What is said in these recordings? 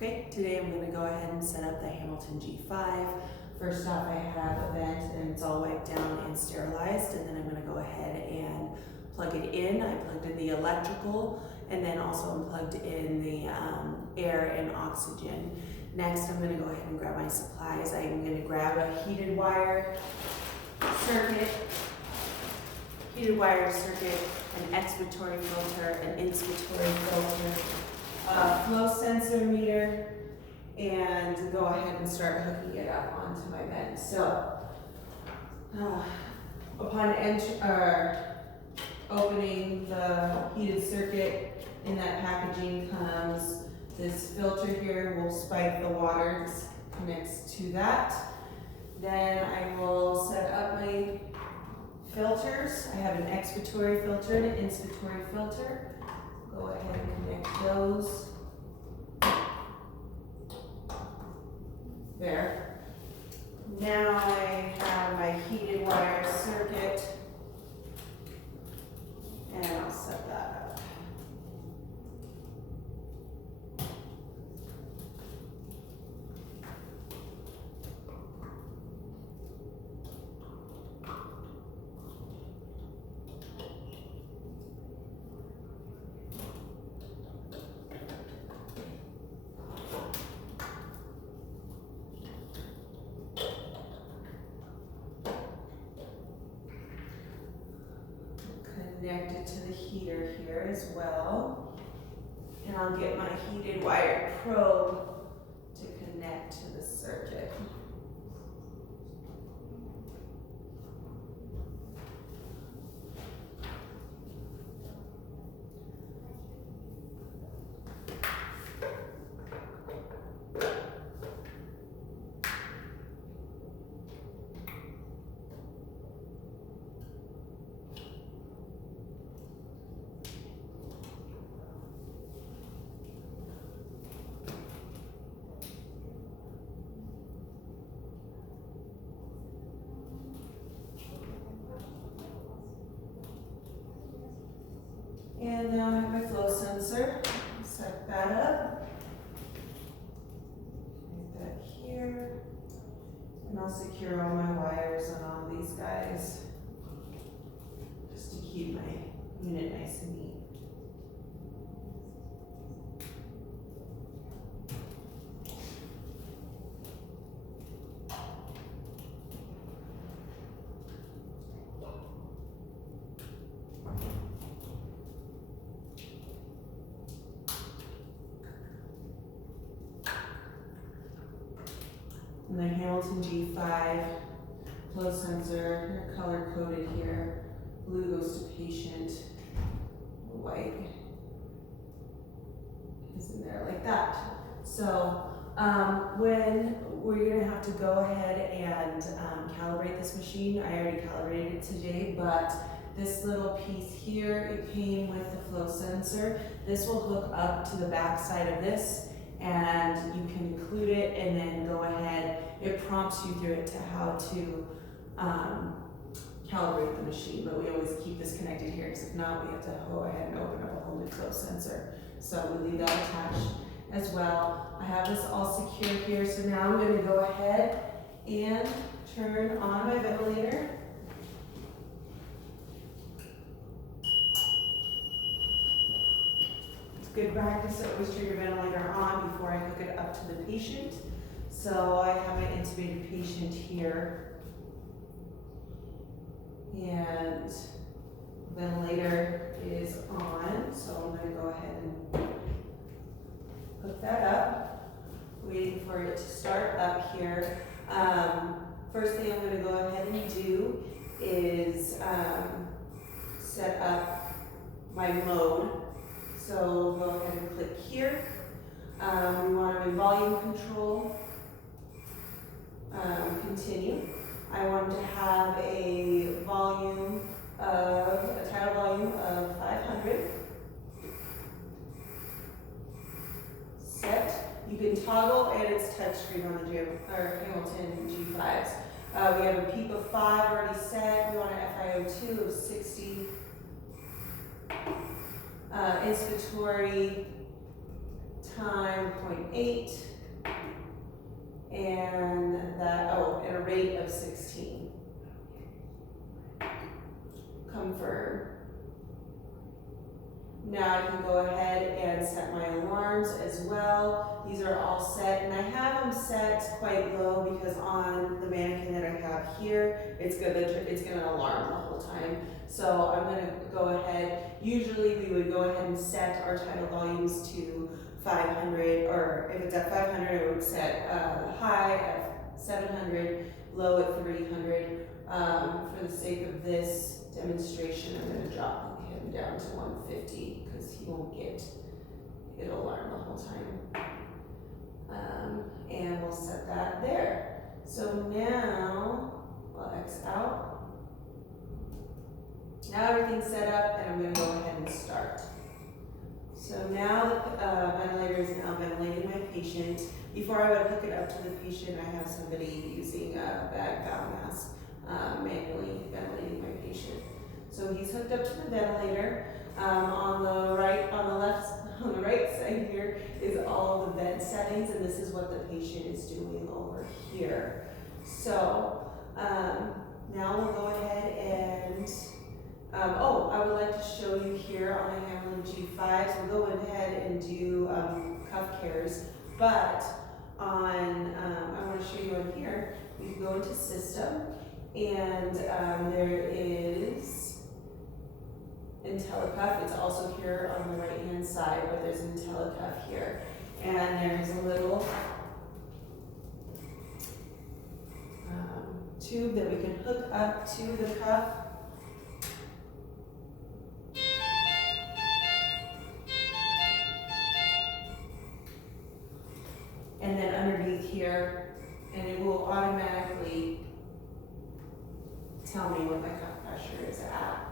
Okay, today I'm going to go ahead and set up the Hamilton G5. First off, I have a vent and it's all wiped down and sterilized, and then I'm going to go ahead and plug it in. I plugged in the electrical and then also unplugged in the air and oxygen. Next, I'm going to go ahead and grab my supplies. I'm going to grab a heated wire circuit, an expiratory filter, an inspiratory filter, flow sensor meter, and go ahead and start hooking it up onto my vent. So, upon opening the heated circuit, in that packaging comes this filter here. Will spike the water, this connects to that. Then I will set up my filters. I have an expiratory filter and an inspiratory filter. Go ahead and connect those. There. Now I have my heated wire circuit, and I'll set that up. Connect it to the heater here as well. And I'll get my heated wire probe to connect to the circuit. And now I have my flow sensor. Set that up. Put that here. And I'll secure all my wires on all these guys, just to keep my unit nice and neat. And the Hamilton G5 flow sensor, they're color coded here. Blue goes to patient, white is in there like that. So when we're gonna have to go ahead and calibrate this machine, I already calibrated it today, but this little piece here, it came with the flow sensor. This will hook up to the back side of this, and you can include it and then go ahead. It prompts you through it to how to calibrate the machine, but we always keep this connected here, because if not, we have to go ahead and open up a whole new flow sensor. So we leave that attached as well. I have this all secure here, so now I'm going to go ahead and turn on my ventilator. Good practice to always turn your ventilator on before I hook it up to the patient. So I have my intubated patient here, and the ventilator is on. So I'm going to go ahead and hook that up, waiting for it to start up here. First thing I'm going to go ahead and do is set up my mode. So go ahead and click here. We want to volume control, continue. I want to have a tidal volume of 500. Set. You can toggle, and it's touchscreen on the Hamilton G5s. We have a peak of 5 already set. We want an FiO2 of 60. Inspiratory time 0.8, and that, and a rate of 16. Confirm. Now I can go ahead and set my alarms as well. These are all set, and I have them set quite low because on the mannequin that I have here, it's gonna alarm the whole time. So I'm gonna go ahead. Usually we would go ahead and set our tidal volumes to 500, or if it's at 500, I would set high at 700, low at 300. For the sake of this demonstration, I'm gonna drop him down to 150 because he won't get, it'll alarm the whole time. And we'll set that there. So now, we'll X out. Now everything's set up, and I'm going to go ahead and start. So now the ventilator is now ventilating my patient. Before I would hook it up to the patient, I have somebody using a bag valve mask, manually ventilating my patient. So he's hooked up to the ventilator. On the right side here is all of the vent settings, and this is what the patient is doing over here. So now we'll go ahead and, I would like to show you here on the Hamlin G5. We'll go ahead and do cuff cares, but on, I want to show you on here, we can go into system, and there is IntelliCuff. It's also here on the right hand side, but there's an IntelliCuff here. And there's a little tube that we can hook up to the cuff. And then underneath here, and it will automatically tell me what my cuff pressure is at.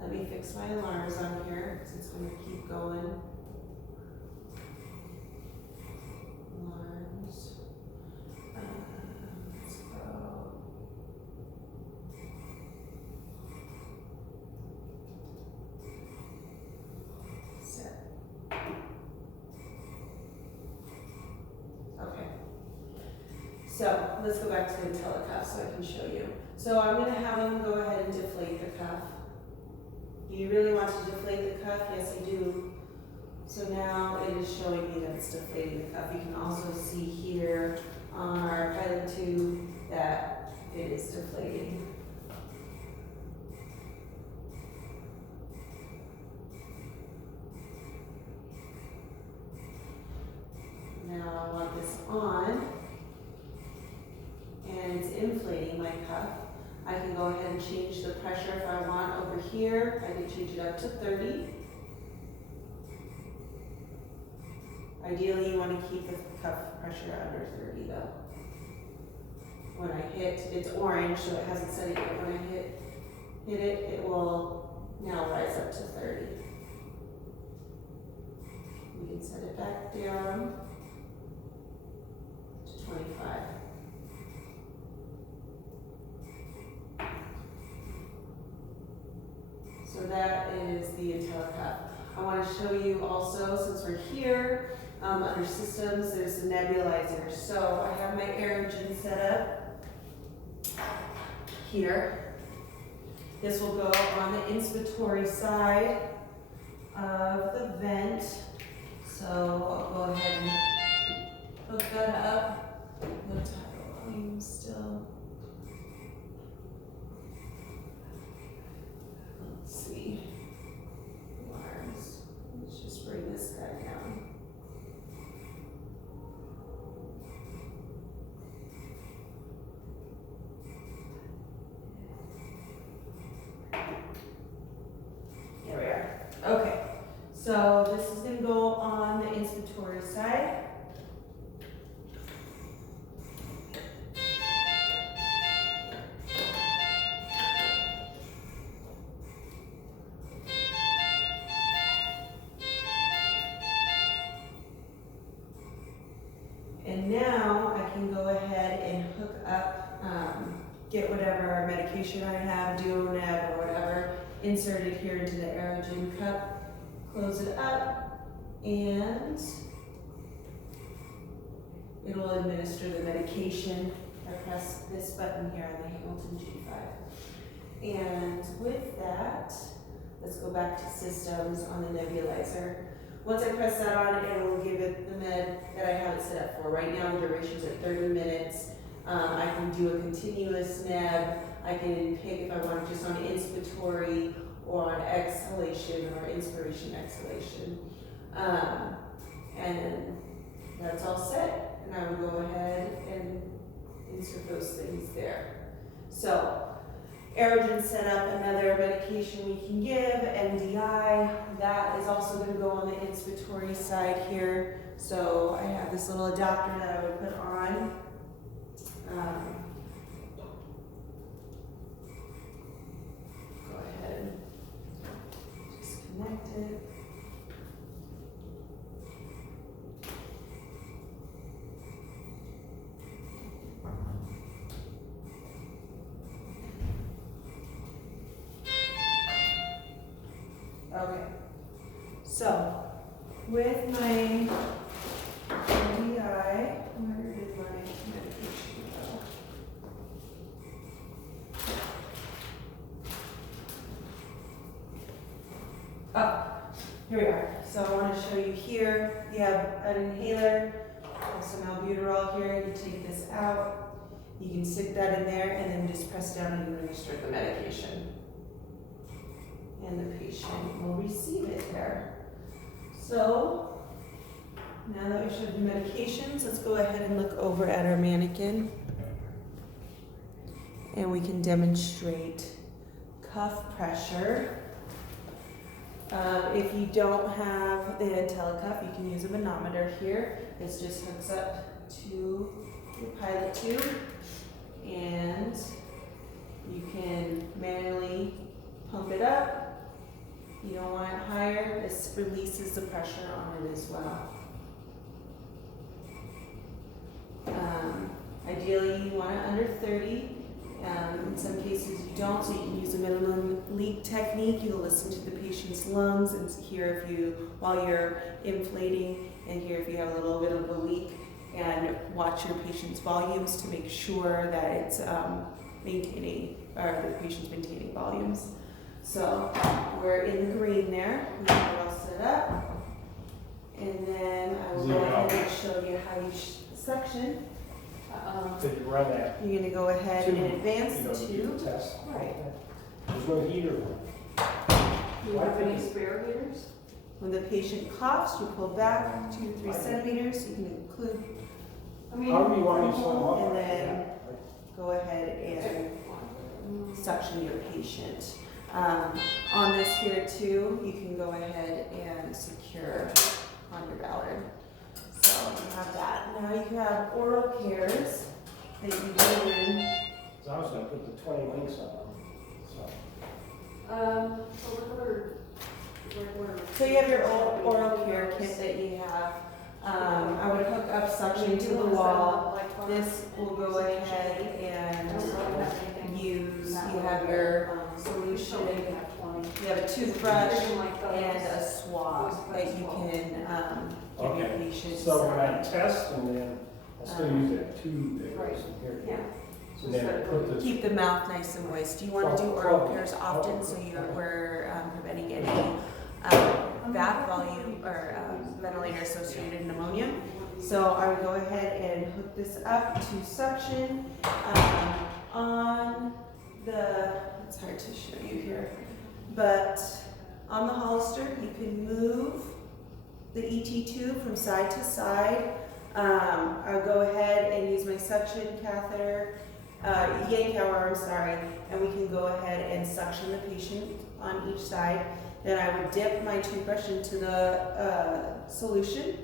Let me fix my alarms on here because it's going to keep going. Alarms. Let's go. Set. Okay. So let's go back to the IntelliCuff so I can show you. So I'm going to have them go ahead and deflate the cuff. Do you really want to deflate the cuff? Yes, I do. So now it is showing me that it's deflating the cuff. You can also see here on our pilot tube that it is deflating. Now I want this on, and it's inflating my cuff. I can go ahead and change the pressure if I want over here. I can change it up to 30. Ideally, you want to keep the cuff pressure under 30 though. When I hit, it's orange, so it hasn't set it yet. When I hit it, it will now rise up to 30. We can set it back down to 25. So that is the IntelliCuff. I want to show you also, since we're here, under systems, there's the nebulizer. So I have my aerogen set up here. This will go on the inspiratory side of the vent. So I'll go ahead and hook that up. The tidal volume still. Let's see. Alarms. Let's just bring this guy down. There we are. Okay. So this is going to go on the inspiratory side. And now I can go ahead and hook up, get whatever medication I have, Duoneb or whatever, insert it here into the aerogen cup, close it up, and it'll administer the medication. I press this button here on the Hamilton G5. And with that, let's go back to systems on the nebulizer. Once I press that on, it will give it the med that I have it set up for. Right now, the duration's at 30 minutes. I can do a continuous neb. I can pick if I want just on inspiratory or on exhalation or inspiration, exhalation. And then that's all set. And I would go ahead and insert those things there. So, Aerogen set up another medication we can give, MDI. That is also going to go on the inspiratory side here. So I have this little adapter that I would put on. Go ahead and just connect it. Okay, so with my MDI, where did my medication go? Oh, here we are. So I want to show you here, you have an inhaler, some albuterol here. You take this out, you can stick that in there and then just press down and administer the medication. And the patient will receive it there. So, now that we've showed the medications, let's go ahead and look over at our mannequin. And we can demonstrate cuff pressure. If you don't have the IntelliCuff, you can use a manometer here. This just hooks up to your pilot tube. And you can manually pump it up. You don't want it higher. This releases the pressure on it as well. Ideally, you want it under 30. In some cases, you don't, so you can use a minimum leak technique. You'll listen to the patient's lungs and hear if you, while you're inflating, and hear if you have a little bit of a leak, and watch your patient's volumes to make sure that it's maintaining, or the patient's maintaining volumes. So we're in the green there. We have it all set up. And then I will go ahead and show you how you suction. Did you run that? You're going to go ahead and advance the tube. Test. Right. There's no heater. Do you have any spare heaters? When the patient coughs, you pull back 2 to 3 centimeters. You can include, How do you want to swim up? and then go ahead and suction your patient. On this here too, you can go ahead and secure on your ballard. So you have that. Now you have oral cares that you go in. So I was going to put the 20 links on them. So you have your oral care kit that you have. I would hook up suction to the wall. This will go ahead and use, you have your solution, you have a toothbrush and a swab that you can give your patient. So when I test and then I still use that tube that goes in here. Yeah. So then I put the Keep the mouth nice and moist. Do you want to do oral cares often so we're preventing any back volume or ventilator associated pneumonia? So I would go ahead and hook this up to suction on the, it's hard to show you here, but on the Hollister you can move the ET tube from side to side. I'll go ahead and use my suction catheter, yank our arm, sorry, and we can go ahead and suction the patient on each side. Then I would dip my toothbrush into the solution,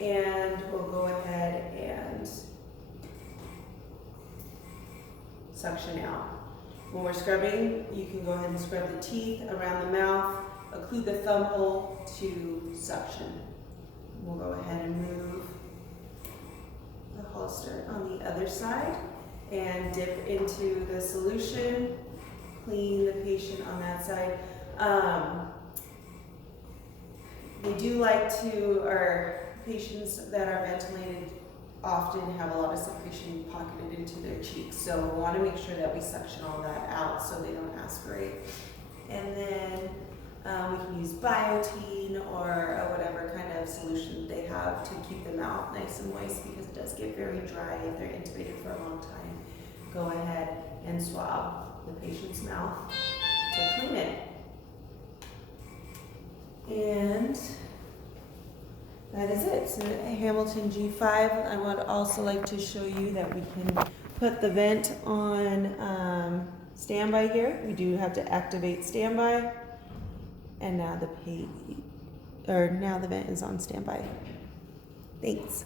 and we'll go ahead and suction out. When we're scrubbing, you can go ahead and scrub the teeth around the mouth, occlude the thumb hole to suction. We'll go ahead and move the Hollister on the other side and dip into the solution, clean the patient on that side. They do like to, or patients that are ventilated often have a lot of secretion pocketed into their cheeks. So we want to make sure that we suction all that out so they don't aspirate. And then we can use Biotine or whatever kind of solution they have to keep them out nice and moist, because it does get very dry if they're intubated for a long time. Go ahead and swab the patient's mouth to clean it. And that is it. So Hamilton G5, I would also like to show you that we can put the vent on standby here. We do have to activate standby. And now now the vent is on standby. Thanks.